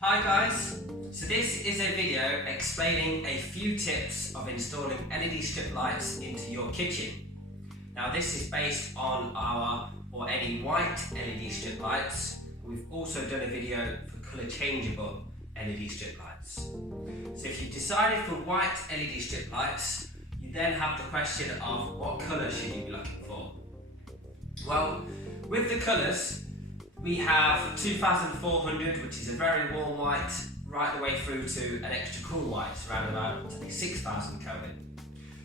Hi guys, so this is a video explaining a few tips of installing LED strip lights into your kitchen. Now this is based on any white LED strip lights. We've also done a video for colour changeable LED strip lights. So if you decided for white LED strip lights, you then have the question of what colour should you be looking for? Well, with the colours, we have 2400, which is a very warm white, right the way through to an extra cool white, around about 6000 Kelvin.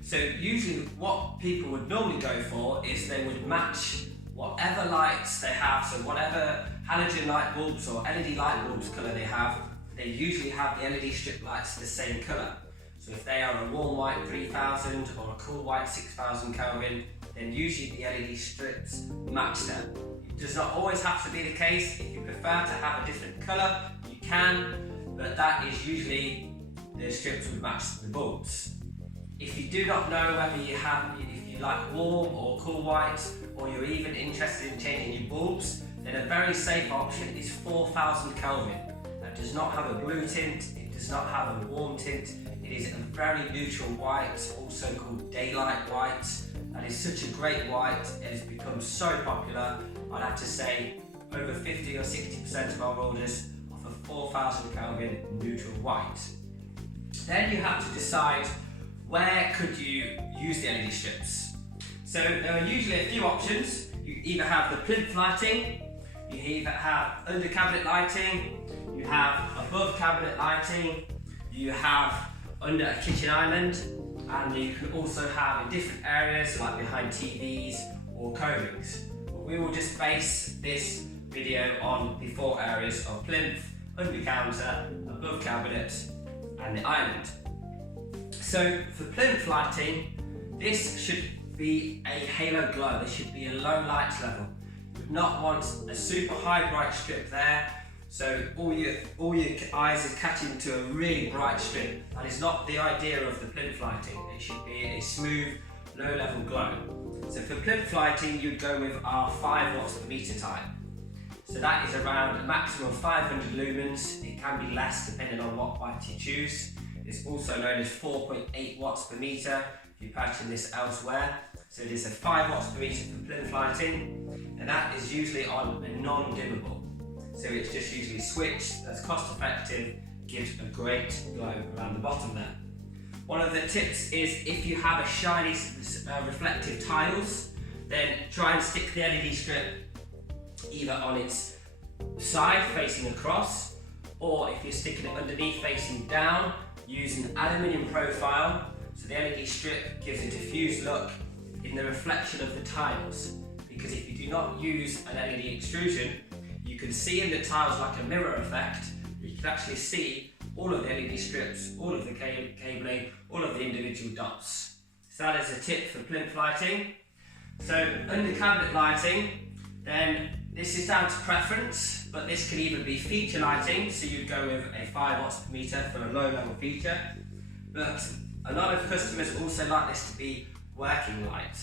So usually what people would normally go for is they would match whatever lights they have, so whatever halogen light bulbs or LED light bulbs colour they have, they usually have the LED strip lights the same colour. So if they are a warm white 3000 or a cool white 6000 Kelvin, then usually the LED strips match them. It does not always have to be the case. If you prefer to have a different colour, you can, but that is usually the strips would match the bulbs. If you do not know whether if you like warm or cool white, or you're even interested in changing your bulbs, then a very safe option is 4000 Kelvin. That does not have a blue tint, it does not have a warm tint, it is a very neutral white, also called daylight white. That is such a great white, it has become so popular. I'd have to say over 50 or 60% of our orders offer 4000 Kelvin neutral white. Then you have to decide where could you use the LED strips. So there are usually a few options. You either have the plinth lighting, you either have under cabinet lighting, you have above cabinet lighting, you have under a kitchen island, and you can also have in different areas like behind TVs or combings. We will just base this video on the four areas of plinth, under counter, above cabinet and the island. So for plinth lighting, this should be a halo glow, there should be a low light level. You would not want a super high bright strip there, so all your eyes is catching to a really bright strip. That is not the idea of the plinth lighting. It should be a smooth, low level glow. So for plinth lighting, you'd go with our 5 watts per meter type. So that is around a maximum of 500 lumens. It can be less depending on what white you choose. It's also known as 4.8 watts per meter if you purchase this elsewhere. So it is a 5 watts per meter for plinth lighting, and that is usually on a non-dimmable. So it's just usually switched, that's cost effective, gives a great glow around the bottom there. One of the tips is if you have a shiny reflective tiles, then try and stick the LED strip either on its side facing across, or if you're sticking it underneath facing down, use an aluminium profile, so the LED strip gives a diffused look in the reflection of the tiles. Because if you do not use an LED extrusion, you can see in the tiles like a mirror effect. You can actually see all of the LED strips, all of the cabling, all of the individual dots. So that is a tip for plinth lighting. So under cabinet lighting, then this is down to preference, but this can either be feature lighting, so you'd go with a 5 watts per meter for a low level feature, but a lot of customers also like this to be working light.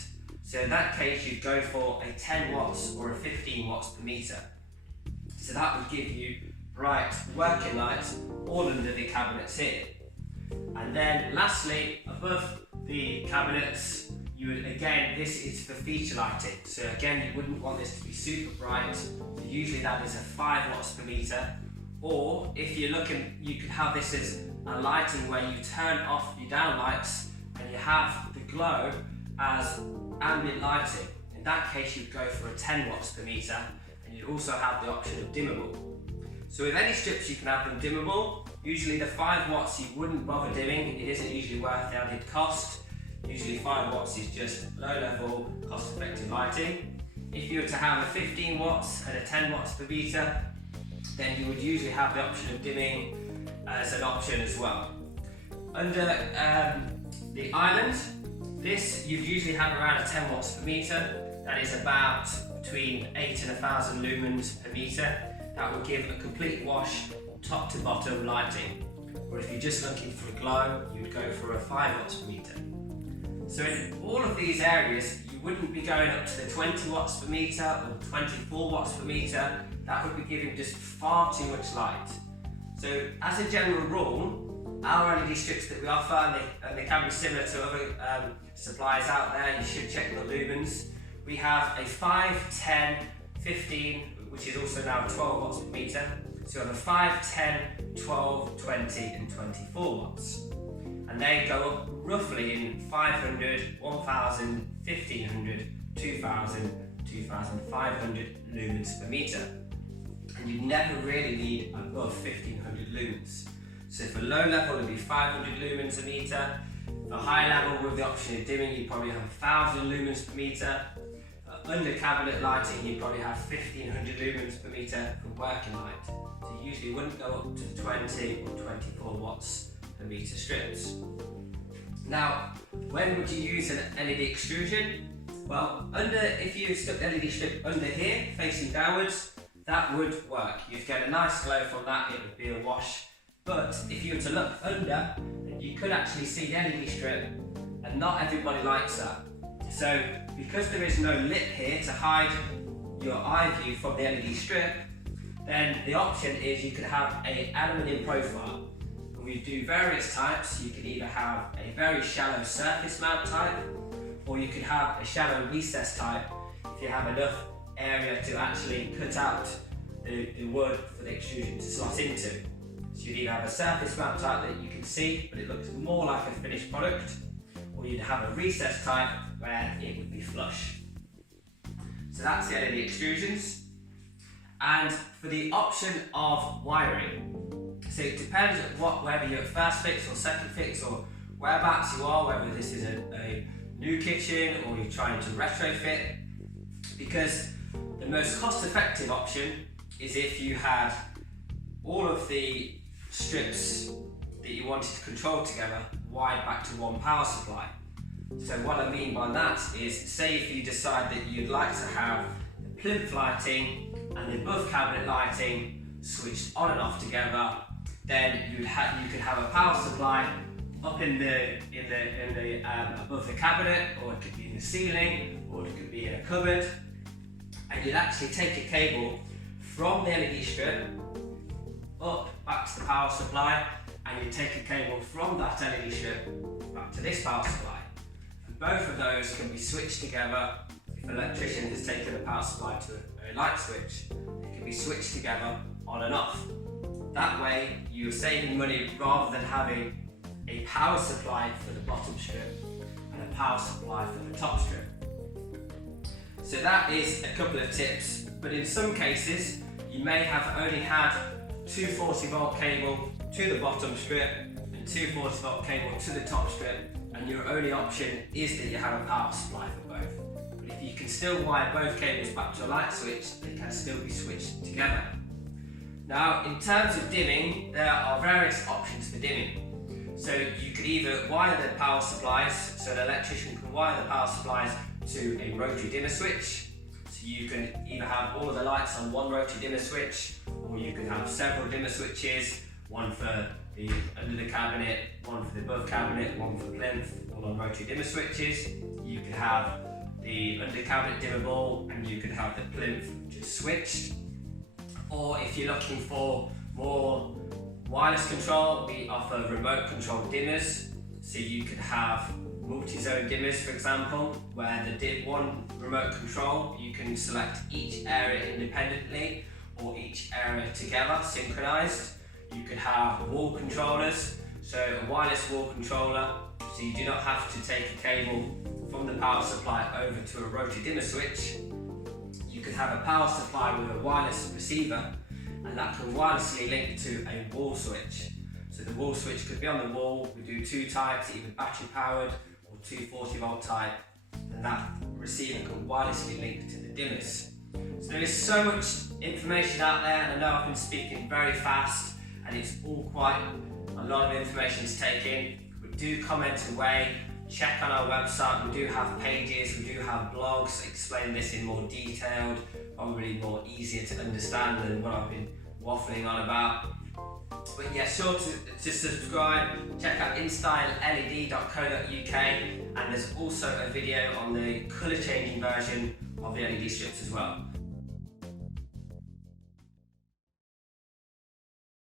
So in that case, you'd go for a 10 watts or a 15 watts per meter. So that would give you bright working lights all under the cabinets here. And then lastly, above the cabinets, you would, again, this is for feature lighting. So again, you wouldn't want this to be super bright. So usually that is a 5 watts per meter. Or if you're looking, you could have this as a lighting where you turn off your down lights and you have the glow as ambient lighting. In that case, you'd go for a 10 watts per meter, and you'd also have the option of dimmable. So with any strips, you can have them dimmable. Usually the 5 watts you wouldn't bother dimming. It isn't usually worth the added cost. Usually 5 watts is just low level, cost effective lighting. If you were to have a 15 watts and a 10 watts per meter, then you would usually have the option of dimming as an option as well. Under the island, this you'd usually have around a 10 watts per meter. That is about between 8 and 1000 lumens per meter. That will give a complete wash top to bottom lighting. Or if you're just looking for a glow, you would go for a 5 watts per meter. So in all of these areas, you wouldn't be going up to the 20 watts per meter or 24 watts per meter. That would be giving just far too much light. So as a general rule, our LED strips that we offer, and they can be similar to other suppliers out there, you should check the Lumens. We have a 5, 10, 15, which is also now 12 watts per meter. So you have a 5, 10, 12, 20 and 24 watts. And they go up roughly in 500, 1000, 1500, 2000, 2500 lumens per meter. And you never really need above 1500 lumens. So for low level it would be 500 lumens a meter. For high level with the option of dimming, you probably have 1000 lumens per meter. For under cabinet lighting, you probably have 1500 lumens per meter for working light. So you usually wouldn't go up to 20 or 24 watts per meter strips. Now, when would you use an LED extrusion? Well, if you stuck the LED strip under here, facing downwards, that would work. You'd get a nice glow from that, it would be a wash. But if you were to look under, you could actually see the LED strip, and not everybody likes that. So, because there is no lip here to hide your eye view from the LED strip, then the option is you could have an aluminium profile. And we do various types. You could either have a very shallow surface mount type, or you could have a shallow recess type if you have enough area to actually cut out the wood for the extrusion to slot into. So you'd either have a surface mount type that you can see, but it looks more like a finished product, or you'd have a recess type where it would be flush. So that's the LED extrusions. And for the option of wiring, so it depends on whether you're at first fix or second fix, or whereabouts you are, whether this is a new kitchen or you're trying to retrofit, because the most cost-effective option is if you had all of the strips that you wanted to control together wired back to one power supply. So what I mean by that is, say if you decide that you'd like to have the plinth lighting and the above cabinet lighting switched on and off together, then you could have a power supply up in the above the cabinet, or it could be in the ceiling, or it could be in a cupboard, and you'd actually take a cable from the LED strip up back to the power supply, and you take a cable from that LED strip back to this power supply. And both of those can be switched together. If an electrician has taken a power supply to a light switch, it can be switched together on and off. That way you're saving money rather than having a power supply for the bottom strip and a power supply for the top strip. So that is a couple of tips, but in some cases you may have only had two 40 volt cable to the bottom strip and two 40 volt cable to the top strip, and your only option is that you have a power supply for both. But if you can still wire both cables back to a light switch, they can still be switched together. Now, in terms of dimming, there are various options for dimming. So you could either wire the power supplies, so an electrician can wire the power supplies to a rotary dimmer switch. So you can either have all of the lights on one rotary dimmer switch, or you can have several dimmer switches, one for the under the cabinet, one for the above cabinet, one for plinth, all on rotary dimmer switches. You could have the under cabinet dimmer ball, and you could have the plinth just switched. Or if you're looking for more wireless control, we offer remote control dimmers. So you could have multi-zone dimmers, for example, where the one remote control, you can select each area independently or each area together, synchronized. You could have wall controllers, so a wireless wall controller, so you do not have to take a cable from the power supply over to a rotary dimmer switch. You could have a power supply with a wireless receiver, and that can wirelessly link to a wall switch. So the wall switch could be on the wall. We do two types, either battery powered or 240 volt type, and that receiver can wirelessly link to the dimmers. So there is so much information out there, and I know I've been speaking very fast and it's all quite a lot of information to take in. But do comment away, check on our website. We do have pages, we do have blogs explaining this in more detailed, probably more easier to understand than what I've been waffling on about. But yeah, sure to subscribe, check out InStyleLED.co.uk, and there's also a video on the colour changing version of the LED strips as well.